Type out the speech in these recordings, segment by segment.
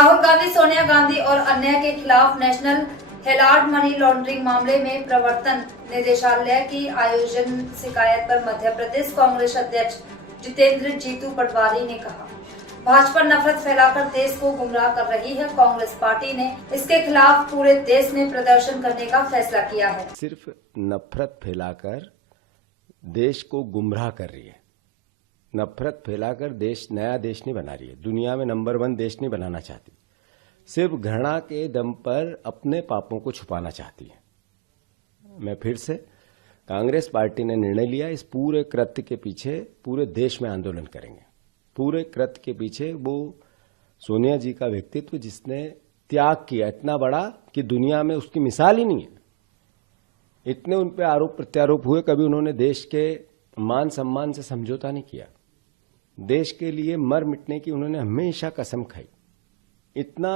राहुल गांधी, सोनिया गांधी और अन्य के खिलाफ नेशनल हेराल्ड मनी लॉन्ड्रिंग मामले में प्रवर्तन निदेशालय की आयोजन शिकायत पर मध्य प्रदेश कांग्रेस अध्यक्ष जितेंद्र जीतू पटवारी ने कहा, भाजपा नफरत फैलाकर देश को गुमराह कर रही है। कांग्रेस पार्टी ने इसके खिलाफ पूरे देश में प्रदर्शन करने का फैसला किया है। सिर्फ नफरत फैलाकर देश को गुमराह कर रही है। नफरत फैलाकर देश नया देश नहीं बना रही है, दुनिया में नंबर 1 देश नहीं बनाना चाहती। सिर्फ घृणा के दम पर अपने पापों को छुपाना चाहती है। मैं फिर से, कांग्रेस पार्टी ने निर्णय लिया, इस पूरे कृत्य के पीछे पूरे देश में आंदोलन करेंगे। पूरे कृत्य के पीछे वो सोनिया जी का व्यक्तित्व, जिसने त्याग किया इतना बड़ा कि दुनिया में उसकी मिसाल ही नहीं है। इतने उन पे आरोप प्रत्यारोप हुए, कभी उन्होंने देश के मान सम्मान से समझौता नहीं किया। देश के लिए मर मिटने की उन्होंने हमेशा कसम खाई। इतना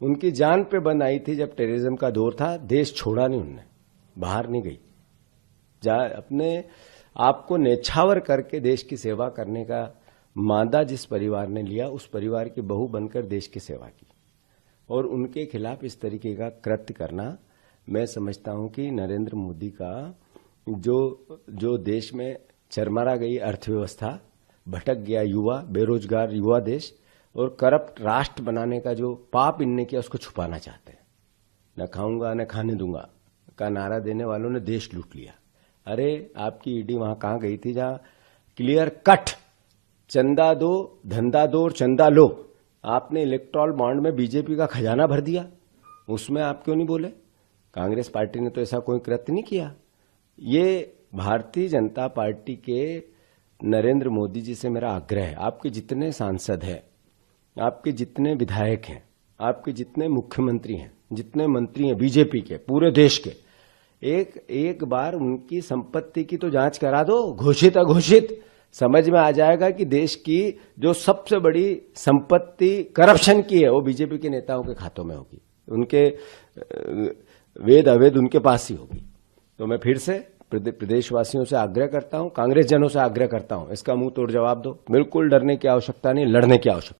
उनकी जान पे बंद आई थी जब टेररिज्म का दौर था, देश छोड़ा नहीं उन्होंने, बाहर नहीं गई। अपने आप को नेछावर करके देश की सेवा करने का मादा जिस परिवार ने लिया, उस परिवार की बहू बनकर देश की सेवा की, और उनके खिलाफ इस तरीके का कृत्य करना, मैं समझता हूं कि नरेंद्र मोदी का जो देश में चरमरा गई अर्थव्यवस्था, भटक गया युवा, बेरोजगार युवा देश और करप्ट राष्ट्र बनाने का जो पाप इनने किया, उसको छुपाना चाहते हैं। न खाऊंगा न खाने दूंगा का नारा देने वालों ने देश लूट लिया। अरे आपकी ईडी वहां कहां गई थी, जहां क्लियर कट चंदा दो, धंधा दो और चंदा लो। आपने इलेक्टोरल बॉन्ड में बीजेपी का खजाना भर दिया, उसमें आप क्यों नहीं बोले? कांग्रेस पार्टी ने तो ऐसा कोई कृत्य नहीं किया। ये भारतीय जनता पार्टी के नरेंद्र मोदी जी से मेरा आग्रह है, आपके जितने सांसद हैं, आपके जितने विधायक हैं, आपके जितने मुख्यमंत्री हैं, जितने मंत्री हैं बीजेपी के पूरे देश के, एक बार उनकी संपत्ति की तो जांच करा दो, घोषित अघोषित। समझ में आ जाएगा कि देश की जो सबसे बड़ी संपत्ति करप्शन की है, वो बीजेपी के नेताओं के खातों में होगी, उनके वेद अवेद उनके पास ही होगी। तो मैं फिर से प्रदेशवासियों से आग्रह करता हूं, कांग्रेस जनों से आग्रह करता हूं, इसका मुंह तोड़ जवाब दो। बिल्कुल डरने की आवश्यकता नहीं, लड़ने की आवश्यकता।